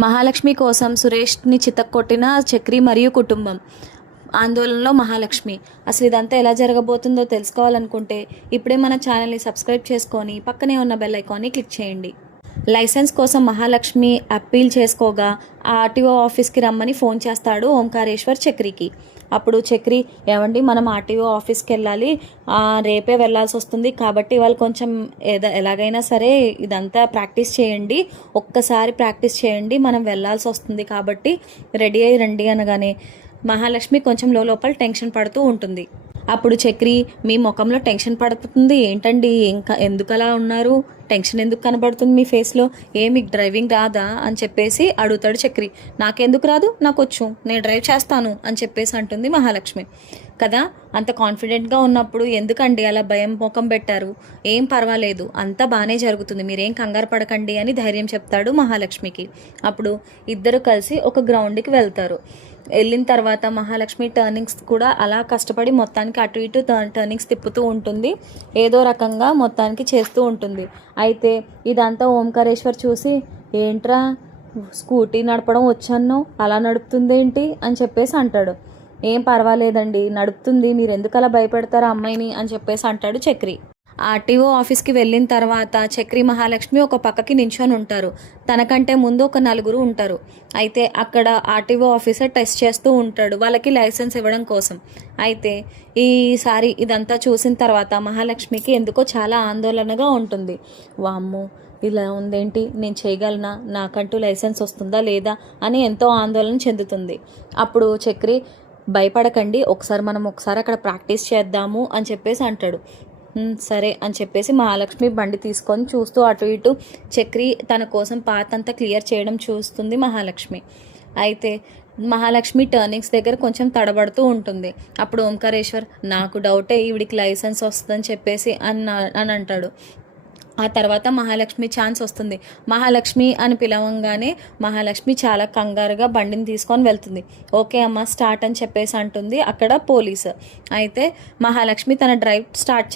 మహాలక్ష్మి కోసం సురేష్ని చితక్కొట్టిన చక్రి మరియు కుటుంబం. ఆందోళనలో మహాలక్ష్మి. అసలు ఇదంతా ఎలా జరగబోతుందో తెలుసుకోవాలనుకుంటే ఇప్పుడే మన ఛానల్ని సబ్స్క్రైబ్ చేసుకొని పక్కనే ఉన్న బెల్ ఐకాన్ని క్లిక్ చేయండి. లైసెన్స్ కోసం మహాలక్ష్మి అప్పీల్ చేసుకోగా ఆ ఆర్టీఓ ఆఫీస్కి రమ్మని ఫోన్ చేస్తాడు ఓంకారేశ్వర్ చక్రికి. అప్పుడు చక్రి, ఏమండి మనం ఆర్టీఓ ఆఫీస్కి వెళ్ళాలి, రేపే వెళ్ళాల్సి వస్తుంది కాబట్టి వాళ్ళు కొంచెం ఎలాగైనా సరే ఇదంతా ప్రాక్టీస్ చేయండి, ఒక్కసారి ప్రాక్టీస్ చేయండి, మనం వెళ్ళాల్సి వస్తుంది కాబట్టి రెడీ అయ్యి రండి అనగానే మహాలక్ష్మి కొంచెం లోపల టెన్షన్ పడుతూ ఉంటుంది. అప్పుడు చక్రి, మీ ముఖంలో టెన్షన్ పడుతుంది ఏంటండి, ఇంకా ఎందుకు అలా ఉన్నారు, టెన్షన్ ఎందుకు కనబడుతుంది మీ ఫేస్లో, మీకు డ్రైవింగ్ రాదా అని చెప్పేసి అడుగుతాడు చక్రి. నాకెందుకు రాదు, నాకు వచ్చు, నేను డ్రైవ్ చేస్తాను అని చెప్పేసి అంటుంది మహాలక్ష్మి. కదా, అంత కాన్ఫిడెంట్గా ఉన్నప్పుడు ఎందుకండి అలా భయం ముఖం పెట్టారు, ఏం పర్వాలేదు, అంతా బాగానే జరుగుతుంది, మీరేం కంగారు పడకండి అని ధైర్యం చెప్తాడు మహాలక్ష్మికి. అప్పుడు ఇద్దరు కలిసి ఒక గ్రౌండ్కి వెళ్తారు. వెళ్ళిన తర్వాత మహాలక్ష్మి టర్నింగ్స్ కూడా అలా కష్టపడి మొత్తానికి అటు ఇటు టర్నింగ్స్ తిప్పుతూ ఉంటుంది, ఏదో రకంగా మొత్తానికి చేస్తూ ఉంటుంది. అయితే ఇదంతా ఓంకారేశ్వర్ చూసి, ఏంట్రా స్కూటీ నడపడం వచ్చాను, అలా నడుపుతుందేంటి అని చెప్పేసి అంటాడు. ఏం పర్వాలేదండి నడుపుతుంది, మీరు ఎందుకు అలా భయపెడతారా అమ్మాయిని అని చెప్పేసి అంటాడు చక్రి. ఆర్టీఓ ఆఫీస్కి వెళ్ళిన తర్వాత చక్రి మహాలక్ష్మి ఒక పక్కకి నించొని ఉంటారు. తనకంటే ముందు ఒక నలుగురు ఉంటారు. అయితే అక్కడ ఆర్టీఓ ఆఫీసర్ టెస్ట్ చేస్తూ ఉంటాడు వాళ్ళకి లైసెన్స్ ఇవ్వడం కోసం. అయితే ఈసారి ఇదంతా చూసిన తర్వాత మహాలక్ష్మికి ఎందుకో చాలా ఆందోళనగా ఉంటుంది. వామ్మో, ఇలా ఉందేంటి, నేను చేయగలనా, నాకంటూ లైసెన్స్ వస్తుందా లేదా అని ఎంతో ఆందోళన చెందుతుంది. అప్పుడు చక్రి, భయపడకండి, మనం ఒకసారి అక్కడ ప్రాక్టీస్ చేద్దాము అని చెప్పేసి అంటాడు. సరే అని చెప్పేసి మహాలక్ష్మి బండి తీసుకొని చూస్తూ అటు ఇటు చక్రి తన కోసం పాత్ అంతా క్లియర్ చేయడం చూస్తుంది మహాలక్ష్మి. అయితే మహాలక్ష్మి టర్నింగ్స్ దగ్గర కొంచెం తడబడుతూ ఉంటుంది. అప్పుడు ఓంకారేశ్వర్, నాకు డౌటే ఈవిడికి లైసెన్స్ వస్తుందని చెప్పేసి అని అంటాడు. ఆ తర్వాత మహాలక్ష్మి ఛాన్స్ వస్తుంది. మహాలక్ష్మి అని పిలవంగానే మహాలక్ష్మి చాలా కంగారుగా బండిని తీసుకొని వెళ్తుంది. ఓకే అమ్మ స్టార్ట్ అని చెప్పేసి అంటుంది అక్కడ పోలీసు. అయితే మహాలక్ష్మి తన డ్రైవ్ స్టార్ట్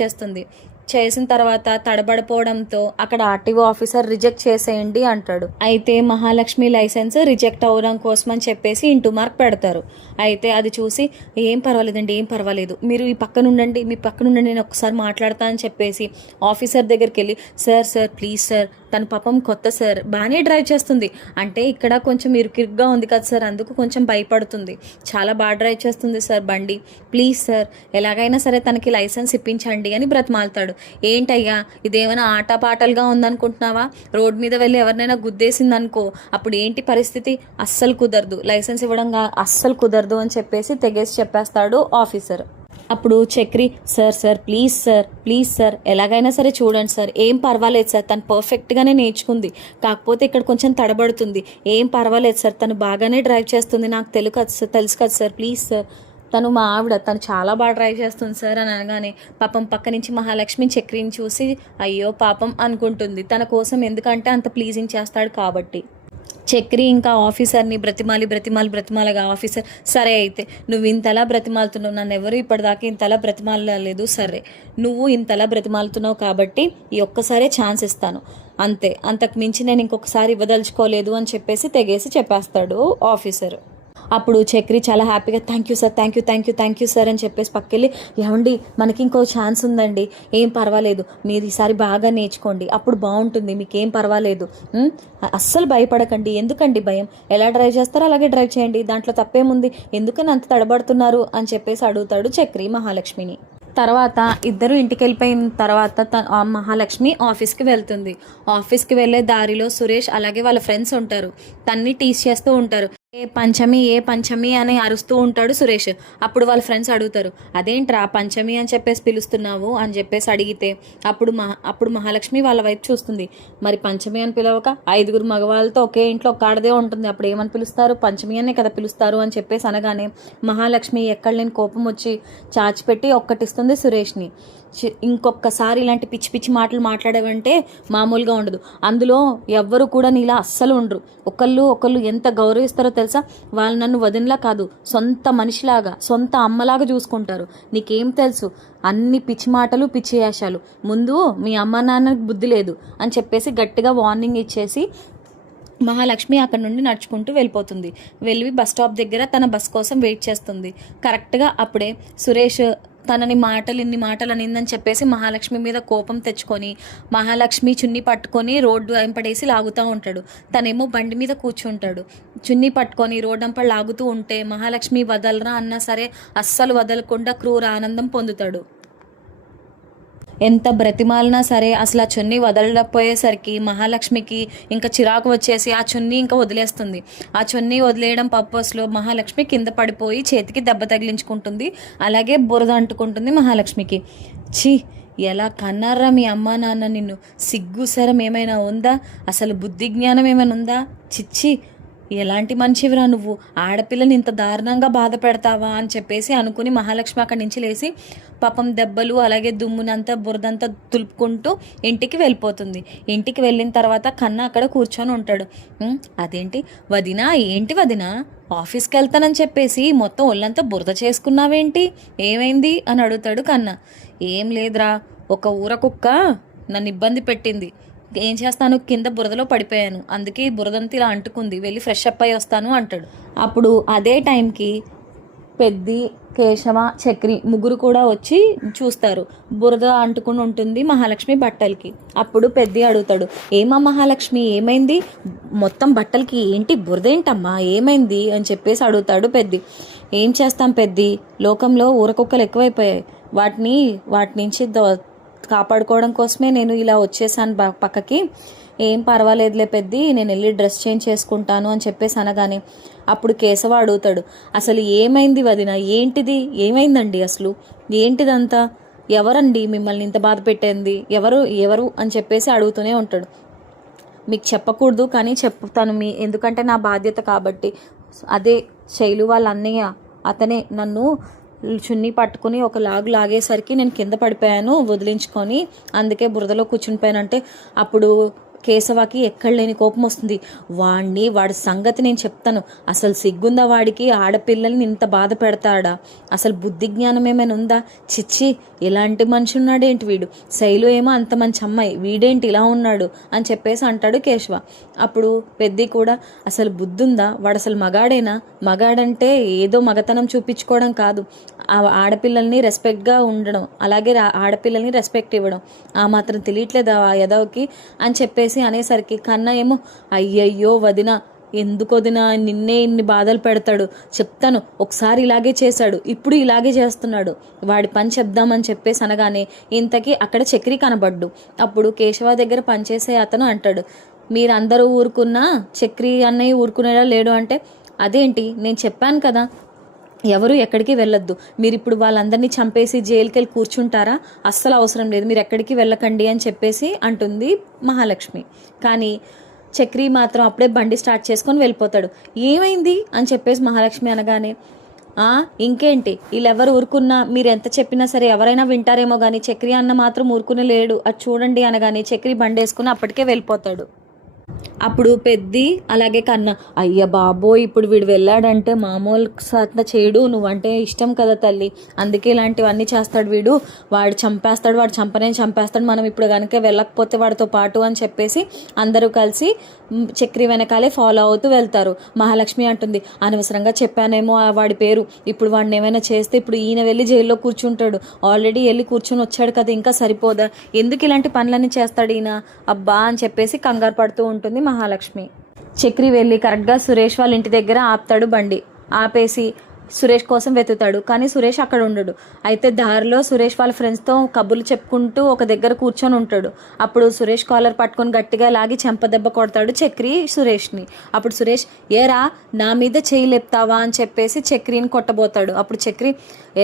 చేసిన తర్వాత తడబడిపోవడంతో అక్కడ ఆర్టీఓ ఆఫీసర్ రిజెక్ట్ చేసేయండి అంటాడు. అయితే మహాలక్ష్మి లైసెన్స్ రిజెక్ట్ అవ్వడం కోసం అని చెప్పేసి ఇంటూ మార్క్ పెడతారు. అయితే అది చూసి, ఏం పర్వాలేదండి, ఏం పర్వాలేదు, మీరు ఈ పక్కన ఉండండి, మీ పక్కన ఉండండి, నేను ఒకసారి మాట్లాడతా అని చెప్పేసి ఆఫీసర్ దగ్గరికి వెళ్ళి, సార్ ప్లీజ్ సార్, తన పాపం కొత్త సార్, బాగానే డ్రైవ్ చేస్తుంది, అంటే ఇక్కడ కొంచెం ఇరుకిరుగ్గా ఉంది కదా సార్, అందుకు కొంచెం భయపడుతుంది, చాలా బాగా డ్రైవ్ చేస్తుంది సార్ బండి, ప్లీజ్ సార్ ఎలాగైనా సరే తనకి లైసెన్స్ ఇప్పించండి అని బ్రతిమాలుతాడు. ఏంటయ్యా ఇదేమైనా ఆటపాటలుగా ఉందనుకుంటున్నావా, రోడ్ మీద వెళ్ళి ఎవరినైనా గుద్దేసిందనుకో అప్పుడు ఏంటి పరిస్థితి, అస్సలు కుదరదు, లైసెన్స్ ఇవ్వడం అస్సలు కుదరదు అని చెప్పేసి తెగేసి చెప్పేస్తాడు ఆఫీసర్. అప్పుడు చక్రి, సార్ ప్లీజ్ సార్ ఎలాగైనా సరే చూడండి సార్, ఏం పర్వాలేదు సార్, తను పర్ఫెక్ట్గానే నేర్చుకుంది, కాకపోతే ఇక్కడ కొంచెం తడబడుతుంది, ఏం పర్వాలేదు సార్, తను బాగానే డ్రైవ్ చేస్తుంది, నాకు తెలుసు కదా సార్, ప్లీజ్ సార్, తను మా ఆవిడ, తను చాలా బాగా డ్రైవ్ చేస్తుంది సార్ అని అనగానే పాపం పక్క నుంచి మహాలక్ష్మి చక్రిని చూసి అయ్యో పాపం అనుకుంటుంది. తన కోసం ఎందుకంటే అంత ప్లీజింగ్ చేస్తాడు కాబట్టి. చక్రి ఇంకా ఆఫీసర్ని బ్రతిమాలగా ఆఫీసర్, సరే అయితే నువ్వు ఇంతలా బ్రతిమాలుతున్నావు, నన్ను ఎవరు ఇప్పటిదాకా ఇంతలా బ్రతిమాలలేదు, సరే నువ్వు ఇంతలా బ్రతిమాలుతున్నావు కాబట్టి ఈ ఒక్కసారే ఛాన్స్ ఇస్తాను అంతే, అంతకు మించి నేను ఇంకొకసారి ఇవ్వదలుచుకోలేదు అని చెప్పేసి తెగేసి చెప్పేస్తాడు ఆఫీసర్. అప్పుడు చక్రి చాలా హ్యాపీగా థ్యాంక్ యూ సార్ అని చెప్పేసి పక్కెళ్ళి, ఏమండి మనకి ఇంకో ఛాన్స్ ఉందండి, ఏం పర్వాలేదు, మీరు ఈసారి బాగా నేర్చుకోండి, అప్పుడు బాగుంటుంది, మీకేం పర్వాలేదు, అస్సలు భయపడకండి, ఎందుకండి భయం, ఎలా డ్రైవ్ చేస్తారో అలాగే డ్రైవ్ చేయండి, దాంట్లో తప్పేముంది, ఎందుకని అంత తడబడుతున్నారు అని చెప్పేసి అడుగుతాడు చక్రి మహాలక్ష్మిని. తర్వాత ఇద్దరు ఇంటికి వెళ్ళిపోయిన తర్వాత మహాలక్ష్మి ఆఫీస్కి వెళ్తుంది. ఆఫీస్కి వెళ్ళే దారిలో సురేష్ అలాగే వాళ్ళ ఫ్రెండ్స్ ఉంటారు, తన్ని టీస్ చేస్తూ ఉంటారు. ఏ పంచమి అని అరుస్తూ ఉంటాడు సురేష్. అప్పుడు వాళ్ళ ఫ్రెండ్స్ అడుగుతారు, అదేంట్రా పంచమి అని చెప్పేసి పిలుస్తున్నావు అని చెప్పేసి అడిగితే అప్పుడు మహాలక్ష్మి వాళ్ళ వైపు చూస్తుంది. మరి పంచమి అని పిలవక 5 మగవాళ్ళతో ఒకే ఇంట్లో ఒక్క ఆడదే ఉంటుంది, అప్పుడు ఏమని పిలుస్తారు, పంచమి అనే కదా పిలుస్తారు అని చెప్పేసి అనగానే మహాలక్ష్మి ఎక్కడ లేని కోపం వచ్చి చాచిపెట్టి ఒక్కటిస్తుంది సురేష్ని. ఇంకొకసారి ఇలాంటి పిచ్చి పిచ్చి మాటలు మాట్లాడేవంటే మామూలుగా ఉండదు, అందులో ఎవ్వరు కూడా నీలా అస్సలు ఉండరు, ఒకళ్ళు ఎంత గౌరవిస్తారో తెలుసా, వాళ్ళు నన్ను వదినలా కాదు సొంత మనిషిలాగా సొంత అమ్మలాగా చూసుకుంటారు, నీకేం తెలుసు, అన్ని పిచ్చి మాటలు పిచ్చి వేషాలు, ముందు మీ అమ్మ నాన్నకి బుద్ధి లేదు అని చెప్పేసి గట్టిగా వార్నింగ్ ఇచ్చేసి మహాలక్ష్మి అక్కడ నుండి నడుచుకుంటూ వెళ్ళిపోతుంది. వెళ్ళి బస్ స్టాప్ దగ్గర తన బస్ కోసం వెయిట్ చేస్తుంది. కరెక్ట్గా అప్పుడే సురేష్ ఇన్ని మాటలు అనిందని చెప్పేసి మహాలక్ష్మి మీద కోపం తెచ్చుకొని మహాలక్ష్మి చున్నీ పట్టుకొని రోడ్డు వెంపడేసి లాగుతూ ఉంటాడు. తనేమో బండి మీద కూర్చుంటాడు. చున్నీ పట్టుకొని రోడ్డు వెంపడి లాగుతూ ఉంటే మహాలక్ష్మి వదలరా అన్నా సరే అస్సలు వదలకుండా క్రూర ఆనందం పొందుతాడు. ఎంత బ్రతిమాలినా సరే అసలు ఆ చున్నీ వదలకపోయేసరికి మహాలక్ష్మికి ఇంకా చిరాకు వచ్చేసి ఆ చున్నీ ఇంకా వదిలేస్తుంది. ఆ చున్నీ వదిలేయడం పర్పస్లో మహాలక్ష్మి కింద పడిపోయి చేతికి దెబ్బ తగిలించుకుంటుంది. అలాగే బురద అంటుకుంటుంది మహాలక్ష్మికి. ఛీ, ఎలా కన్నారా మీ అమ్మా నాన్న నిన్ను? సిగ్గుసరం ఏమైనా ఉందా? అసలు బుద్ధి జ్ఞానం ఏమైనా ఉందా? చిచ్చి, ఎలాంటి మనిషివిరా నువ్వు? ఆడపిల్లని ఇంత దారుణంగా బాధ పెడతావా అని చెప్పేసి అనుకుని మహాలక్ష్మి అక్కడి నుంచి లేచి పాపం దెబ్బలు అలాగే దుమ్మునంతా బురదంతా తులుపుకుంటూ ఇంటికి వెళ్ళిపోతుంది. ఇంటికి వెళ్ళిన తర్వాత కన్న అక్కడ కూర్చొని ఉంటాడు. అదేంటి వదినా, ఏంటి వదినా ఆఫీస్కి వెళ్తానని చెప్పేసి మొత్తం ఒళ్ళంతా బురద చేసుకున్నావేంటి, ఏమైంది అని అడుగుతాడు కన్న. ఏం లేదురా, ఒక ఊర కుక్క నన్ను ఇబ్బంది పెట్టింది. ఏం చేస్తాను, కింద బురదలో పడిపోయాను, అందుకే బురదంతా ఇలా అంటుకుంది, వెళ్ళి ఫ్రెష్ అప్ అయ్యి వస్తాను అంటాడు. అప్పుడు అదే టైంకి పెద్ది, కేశవ, చక్రి ముగ్గురు కూడా వచ్చి చూస్తారు. బురద అంటుకుని ఉంటుంది మహాలక్ష్మి బట్టలకి. అప్పుడు పెద్ది అడుగుతాడు, ఏమా మహాలక్ష్మి ఏమైంది, మొత్తం బట్టలకి ఏంటి బురద ఏంటమ్మా, ఏమైంది అని చెప్పేసి అడుగుతాడు పెద్ది. ఏం చేస్తాం పెద్ది, లోకంలో ఊరకుక్కలు ఎక్కువైపోయాయి, వాటి నుంచి కాపాడుకోవడం కోసమే నేను ఇలా వచ్చేసాను పక్కకి. ఏం పర్వాలేదులే పెద్ది, నేను వెళ్ళి డ్రెస్ చేంజ్ చేసుకుంటాను అని చెప్పేసి అనగానే అప్పుడు కేశవ అడుగుతాడు, అసలు ఏమైంది వదిన, ఏంటిది, ఏమైందండి, అసలు ఏంటిదంతా, ఎవరండి మిమ్మల్ని ఇంత బాధ పెట్టింది, ఎవరు అని చెప్పేసి అడుగుతూనే ఉంటాడు. మీకు చెప్పకూడదు కానీ చెప్తాను, ఎందుకంటే నా బాధ్యత కాబట్టి. అదే శైలు వాళ్ళ అన్నయ్య, అతనే నన్ను చున్నీ పట్టుకుని ఒక లాగేసరికి నేను కింద పడిపోయాను వదిలించుకొని, అందుకే బురదలో కూర్చుని పోయానంటే అప్పుడు కేశవకి ఎక్కడ లేని కోపం వస్తుంది. వాడి సంగతి నేను చెప్తాను, అసలు సిగ్గుందా వాడికి, ఆడపిల్లల్ని ఇంత బాధ పెడతాడా, అసలు బుద్ధి జ్ఞానం ఏమైనా ఉందా, చిచ్చి ఎలాంటి మనిషి ఉన్నాడేంటి వీడు, శైలు ఏమో అంత మంచి అమ్మాయి, వీడేంటి ఇలా ఉన్నాడు అని చెప్పేసి అంటాడు కేశవ. అప్పుడు పెద్ది కూడా, అసలు బుద్ధి ఉందా, వాడు అసలు మగాడంటే ఏదో మగతనం చూపించుకోవడం కాదు, ఆడపిల్లల్ని రెస్పెక్ట్గా ఉండడం, అలాగే ఆడపిల్లల్ని రెస్పెక్ట్ ఇవ్వడం ఆ మాత్రం తెలియట్లేదు ఆ యదవకి అని చెప్పేసి అనేసరికి కన్న ఏమో, అయ్యయ్యో వదిన, ఎందుకు వదిన నిన్నే ఇన్ని బాధలు పెడతాడు, చెప్తాను, ఒకసారి ఇలాగే చేశాడు, ఇప్పుడు ఇలాగే చేస్తున్నాడు, వాడి పని చెప్దామని చెప్పేసి అనగానే ఇంతకీ అక్కడ చక్రి కనబడ్డు. అప్పుడు కేశవ దగ్గర పనిచేసే అతను అంటాడు, మీరందరూ ఊరుకున్నా చక్రి అన్నయ్య ఊరుకునేలా లేడు అంటే, అదేంటి నేను చెప్పాను కదా ఎవరు ఎక్కడికి వెళ్ళొద్దు, మీరు ఇప్పుడు వాళ్ళందరినీ చంపేసి జైలుకి వెళ్ళి కూర్చుంటారా, అస్సలు అవసరం లేదు, మీరు ఎక్కడికి వెళ్ళకండి అని చెప్పేసి అంటుంది మహాలక్ష్మి. కానీ చక్రి మాత్రం అప్పుడే బండి స్టార్ట్ చేసుకొని వెళ్ళిపోతాడు. ఏమైంది అని చెప్పేసి మహాలక్ష్మి అనగానే, ఇంకేంటి వీళ్ళెవరు ఊరుకున్నా, మీరు ఎంత చెప్పినా సరే ఎవరైనా వింటారేమో కానీ చక్రి అన్న మాత్రం ఊరుకునే లేడు, అది చూడండి అనగానే చక్రి బండి వేసుకుని అప్పటికే వెళ్ళిపోతాడు. అప్పుడు పెద్ది అలాగే కన్న, అయ్య బాబోయ్ ఇప్పుడు వీడు వెళ్ళాడంటే మామూలు సాధన చేయడు, నువ్వంటే ఇష్టం కదా తల్లి, అందుకే ఇలాంటివన్నీ చేస్తాడు వీడు, వాడు చంపేస్తాడు, మనం ఇప్పుడు కనుక వెళ్ళకపోతే వాడితో పాటు అని చెప్పేసి అందరూ కలిసి చక్రి వెనకాలే ఫాలో అవుతూ వెళ్తారు. మహాలక్ష్మి అంటుంది, అనవసరంగా చెప్పానేమో వాడి పేరు, ఇప్పుడు వాడిని ఏమైనా చేస్తే ఇప్పుడు ఈయన వెళ్ళి జైల్లో కూర్చుంటాడు, ఆల్రెడీ వెళ్ళి కూర్చొని వచ్చాడు కదా, ఇంకా సరిపోదా, ఎందుకు ఇలాంటి పనులన్నీ చేస్తాడు ఈయన, అబ్బా అని చెప్పేసి కంగారు పడుతూ ఉంటుంది మహాలక్ష్మి. చక్రి వెళ్ళి కరెక్ట్గా సురేష్ వాళ్ళ ఇంటి దగ్గర ఆపుతాడు బండి. ఆపేసి సురేష్ కోసం వెతుతాడు, కానీ సురేష్ అక్కడ ఉండడు. అయితే దారిలో సురేష్ వాళ్ళ ఫ్రెండ్స్తో కబుర్లు చెప్పుకుంటూ ఒక దగ్గర కూర్చొని ఉంటాడు. అప్పుడు సురేష్ కాలర్ పట్టుకొని గట్టిగా లాగి చెంపదెబ్బ కొడతాడు చక్రి సురేష్ని. అప్పుడు సురేష్, ఏరా నా మీద చేయి లేపుతావా అని చెప్పేసి చక్రిని కొట్టబోతాడు. అప్పుడు చక్రి,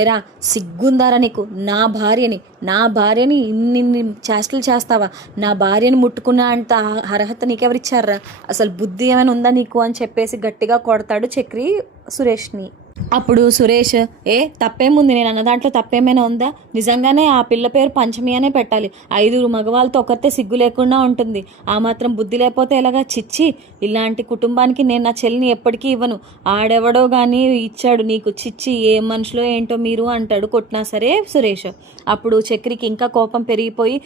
ఏరా సిగ్గుందారా నీకు, నా భార్యని ఇన్ని చేష్టలు చేస్తావా, నా భార్యని ముట్టుకున్న అంత అర్హత నీకెవరిచ్చారా, అసలు బుద్ధి ఏమైనా ఉందా నీకు అని చెప్పేసి గట్టిగా కొడతాడు చక్రి సురేష్ని. అప్పుడు సురేష్, తప్పేముంది, నేను అన్న దాంట్లో తప్పేమైనా ఉందా, నిజంగానే ఆ పిల్ల పేరు పంచమి అనే పెట్టాలి, 5 మగవాళ్ళతో ఒకరితే సిగ్గు లేకుండా ఉంటుంది, ఆ మాత్రం బుద్ధి లేకపోతే ఎలాగా, చిచ్చి ఇలాంటి కుటుంబానికి నేను నా చెల్లిని ఎప్పటికీ ఇవ్వను, ఆడెవడో కానీ ఇచ్చాడు నీకు, చిచ్చి ఏ మనుషులో ఏంటో మీరు అంటాడు కొట్టినా సరే సురేష్. అప్పుడు చక్రికి ఇంకా కోపం పెరిగిపోయి,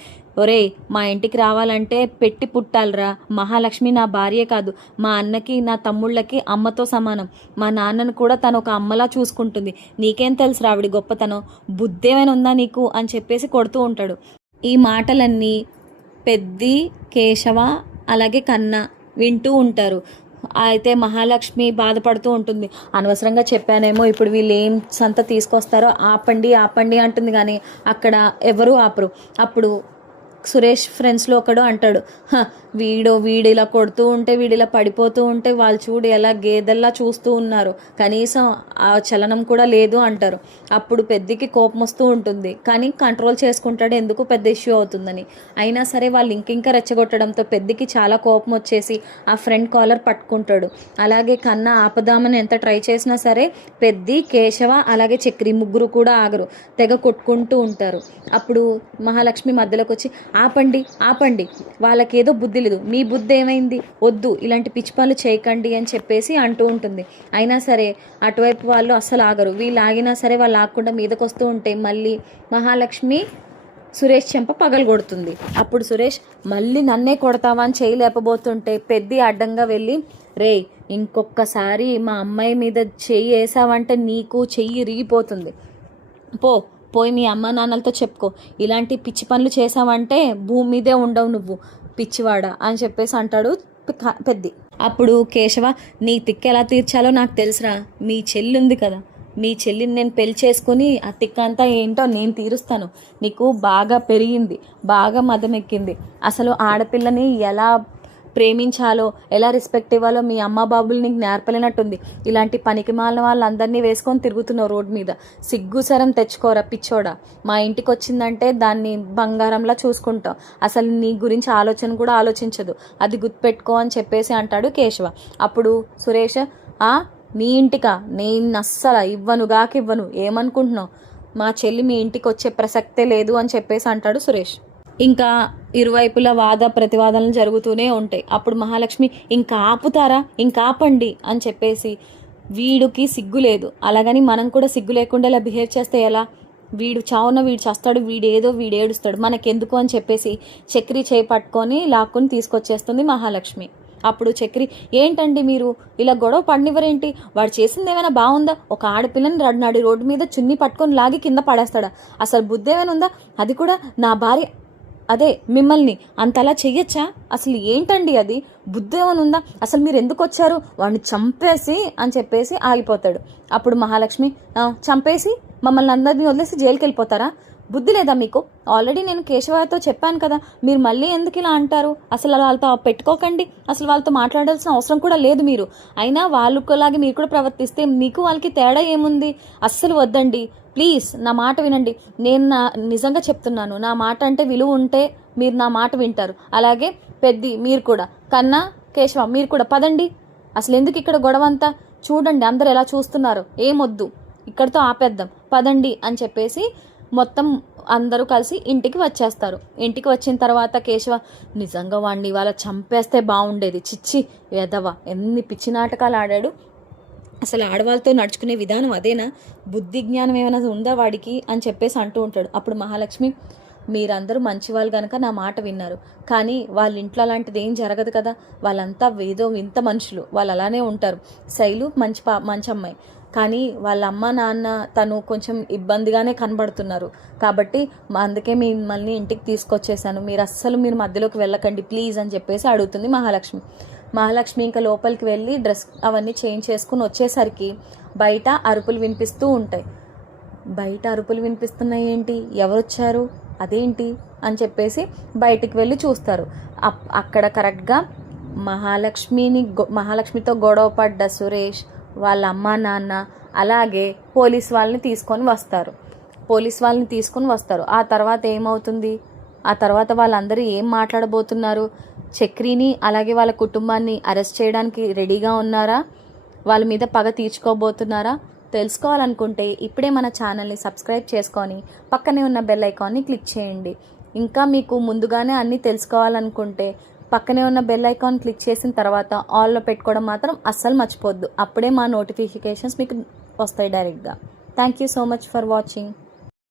ఒరేయ్ మా ఇంటికి రావాలంటే పెట్టి పుట్టాలిరా, మహాలక్ష్మి నా భార్యే కాదు, మా అన్నకి నా తమ్ముళ్ళకి అమ్మతో సమానం, మా నాన్నను కూడా తను ఒక అమ్మలా చూసుకుంటుంది, నీకేం తెలుసు రావిడి గొప్పతనం, బుద్ధేమైనా ఉందా నీకు అని చెప్పేసి కొడుతూ ఉంటాడు. ఈ మాటలన్నీ పెద్ది, కేశవ అలాగే కన్న వింటూ ఉంటారు. అయితే మహాలక్ష్మి బాధపడుతూ ఉంటుంది, అనవసరంగా చెప్పానేమో, ఇప్పుడు వీళ్ళు ఏం సంత తీసుకొస్తారో ఆపండి ఆపండి అంటుంది, కానీ అక్కడ ఎవరు ఆపరు. అప్పుడు సురేష్ ఫ్రెండ్స్లో ఒకడు అంటాడు, వీడు ఇలా కొడుతూ ఉంటే, వీడు ఇలా పడిపోతూ ఉంటే వాళ్ళు చూడు ఎలా గేదెల్లా చూస్తూ ఉన్నారు, కనీసం ఆ చలనం కూడా లేదు అంటారు. అప్పుడు పెద్దికి కోపం వస్తూ ఉంటుంది, కానీ కంట్రోల్ చేసుకుంటాడు, ఎందుకు పెద్ద ఇష్యూ అవుతుందని. అయినా సరే వాళ్ళు ఇంకింకా రెచ్చగొట్టడంతో పెద్దికి చాలా కోపం వచ్చేసి ఆ ఫ్రెండ్ కాలర్ పట్టుకుంటాడు. అలాగే కన్నా ఆపదామని ఎంత ట్రై చేసినా సరే పెద్ది, కేశవ అలాగే చక్రి ముగ్గురు కూడా ఆగరు, తెగ కొట్టుకుంటూ ఉంటారు. అప్పుడు మహాలక్ష్మి మధ్యలోకి వచ్చి, ఆపండి ఆపండి, వాళ్ళకేదో బుద్ధి లేదు, మీ బుద్ధి ఏమైంది, వద్దు ఇలాంటి పిచ్చి పనులు చేయకండి అని చెప్పేసి అంటూ ఉంటుంది. అయినా సరే అటువైపు వాళ్ళు అస్సలు ఆగరు. వీళ్ళు ఆగినా సరే వాళ్ళు ఆగకుండా మీదకి వస్తూ ఉంటే మళ్ళీ మహాలక్ష్మి సురేష్ చెంప పగలగొడుతుంది. అప్పుడు సురేష్ మళ్ళీ నన్నే కొడతావా అని చెయ్యి లేపబోతుంటే పెద్ది అడ్డంగా వెళ్ళి, రే ఇంకొకసారి మా అమ్మాయి మీద చెయ్యి వేసావంటే నీకు చెయ్యి ఇరిగిపోతుంది, పోయి మీ అమ్మ నాన్నలతో చెప్పుకో, ఇలాంటి పిచ్చి పనులు చేసావంటే భూమి మీదే ఉండవు నువ్వు పిచ్చివాడా అని చెప్పేసి అంటాడు పెద్ది. అప్పుడు కేశవ, నీ తిక్క ఎలా తీర్చాలో నాకు తెలుసురా, మీ చెల్లి ఉంది కదా, మీ చెల్లిని నేను పెళ్లి చేసుకుని ఆ తిక్క అంతా ఏంటో నేను తీరుస్తాను, నీకు బాగా పెరిగింది, బాగా మదమెక్కింది, అసలు ఆడపిల్లని ఎలా ప్రేమించాలో ఎలా రెస్పెక్ట్ ఇవ్వాలో మీ అమ్మ బాబులు నీకు నేర్పలేనట్టుంది, ఇలాంటి పనికి మాలిన వాళ్ళందరినీ వేసుకొని తిరుగుతున్నావు రోడ్ మీద, సిగ్గుసరం తెచ్చుకోరా పిచ్చోడా, మా ఇంటికి వచ్చిందంటే దాన్ని బంగారంలా చూసుకుంటావు, అసలు నీ గురించి ఆలోచన కూడా ఆలోచించదు, అది గుర్తుపెట్టుకో అని చెప్పేసి అంటాడు కేశవ. అప్పుడు సురేష్, నీ ఇంటికా, నేను అస్సలు ఇవ్వను, ఏమనుకుంటున్నావు, మా చెల్లి మీ ఇంటికి వచ్చే ప్రసక్తే లేదు అని చెప్పేసి అంటాడు సురేష్. ఇంకా ఇరువైపుల వాద ప్రతివాదనలు జరుగుతూనే ఉంటాయి. అప్పుడు మహాలక్ష్మి, ఇంకా ఆపుతారా, ఇంకా ఆపండి అని చెప్పేసి, వీడికి సిగ్గు లేదు, అలాగని మనం కూడా సిగ్గు లేకుండా ఇలా బిహేవ్ చేస్తే ఎలా, వీడు చావున వీడు చేస్తాడు, వీడు ఏడుస్తాడు, మనకెందుకు అని చెప్పేసి చక్రి చేయి పట్టుకొని లాక్కుని తీసుకొచ్చేస్తుంది మహాలక్ష్మి. అప్పుడు చక్రి, ఏంటండి మీరు ఇలా గొడవ పడినివ్వరేంటి, వాడు చేసింది ఏమైనా బాగుందా, ఒక ఆడపిల్లని నడి రోడ్డు మీద చున్ని పట్టుకొని లాగి కింద పడేస్తాడా, అసలు బుద్ధి ఏమైనా ఉందా, అది కూడా నా భార్య, అదే మిమ్మల్ని అంతలా చెయ్యొచ్చా, అసలు ఏంటండి అది, బుద్ధి ఏమైనా ఉందా, అసలు మీరు ఎందుకు వచ్చారు, వాడిని చంపేసి అని చెప్పేసి ఆగిపోతాడు. అప్పుడు మహాలక్ష్మి, చంపేసి మమ్మల్ని అందరినీ వదిలేసి జైలుకి వెళ్ళిపోతారా, బుద్ధి లేదా మీకు, ఆల్రెడీ నేను కేశవతో చెప్పాను కదా, మీరు మళ్ళీ ఎందుకు ఇలా అంటారు, అసలు వాళ్ళతో పెట్టుకోకండి, అసలు వాళ్ళతో మాట్లాడాల్సిన అవసరం కూడా లేదు మీరు, అయినా వాళ్ళలాగే మీరు కూడా ప్రవర్తిస్తే మీకు వాళ్ళకి తేడా ఏముంది, అస్సలు వద్దండి ప్లీజ్, నా మాట వినండి, నేను నిజంగా చెప్తున్నాను, నా మాట అంటే విలువ ఉంటే మీరు నా మాట వింటారు, అలాగే పెద్ది మీరు కూడా, కన్నా కేశవ మీరు కూడా పదండి, అసలు ఎందుకు ఇక్కడ గొడవ అంతా, చూడండి అందరు ఎలా చూస్తున్నారు, ఏమొద్దు ఇక్కడితో ఆపేద్దాం పదండి అని చెప్పేసి మొత్తం అందరూ కలిసి ఇంటికి వచ్చేస్తారు. ఇంటికి వచ్చిన తర్వాత కేశవ, నిజంగా వాడిని వాళ్ళ చంపేస్తే బాగుండేది, చిచ్చి ఎదవ, ఎన్ని పిచ్చి నాటకాలు ఆడాడు, అసలు ఆడవాళ్ళతో నడుచుకునే విధానం అదేనా, బుద్ధి జ్ఞానం ఏమైనా ఉందా వాడికి అని చెప్పేసి అంటూ ఉంటాడు. అప్పుడు మహాలక్ష్మి, మీరందరూ మంచివాళ్ళు కనుక నా మాట విన్నారు, కానీ వాళ్ళ ఇంట్లో అలాంటిది ఏం జరగదు కదా, వాళ్ళంతా ఏదో వింత మనుషులు, వాళ్ళు అలానే ఉంటారు, శైలు మంచి అమ్మాయి, కానీ వాళ్ళ అమ్మ నాన్న తను కొంచెం ఇబ్బందిగానే కనబడుతున్నారు, కాబట్టి అందుకే మిమ్మల్ని ఇంటికి తీసుకొచ్చేసాను, మీరు మధ్యలోకి వెళ్ళకండి ప్లీజ్ అని చెప్పేసి అడుగుతుంది మహాలక్ష్మి ఇంకా లోపలికి వెళ్ళి డ్రెస్ అవన్నీ చేంజ్ చేసుకుని వచ్చేసరికి బయట అరుపులు వినిపిస్తూ ఉంటాయి. బయట అరుపులు వినిపిస్తున్నాయి ఏంటి, ఎవరొచ్చారు, అదేంటి అని చెప్పేసి బయటికి వెళ్ళి చూస్తారు. అక్కడ కరెక్ట్గా మహాలక్ష్మితో గొడవ పడ్డ సురేష్, వాళ్ళ అమ్మ నాన్న, అలాగే పోలీస్ వాళ్ళని తీసుకొని వస్తారు. ఆ తర్వాత ఏమవుతుంది, ఆ తర్వాత వాళ్ళందరూ ఏం మాట్లాడబోతున్నారు, చక్రిని అలాగే వాళ్ళ కుటుంబాన్ని అరెస్ట్ చేయడానికి రెడీగా ఉన్నారా, వాళ్ళ మీద పగ తీర్చుకోబోతున్నారా, తెలుసుకోవాలనుకుంటే ఇప్పుడే మన ఛానల్ని సబ్స్క్రైబ్ చేసుకొని పక్కనే ఉన్న బెల్ ఐకాన్ని క్లిక్ చేయండి. ఇంకా మీకు ముందుగానే అన్నీ తెలుసుకోవాలనుకుంటే పక్కనే ఉన్న బెల్ ఐకాన్ క్లిక్ చేసిన తర్వాత ఆల్లో పెట్టుకోవడం మాత్రం అస్సలు మర్చిపోద్దు, అప్పుడే మా నోటిఫికేషన్స్ మీకు వస్తాయి డైరెక్ట్గా. Thank you so much for watching.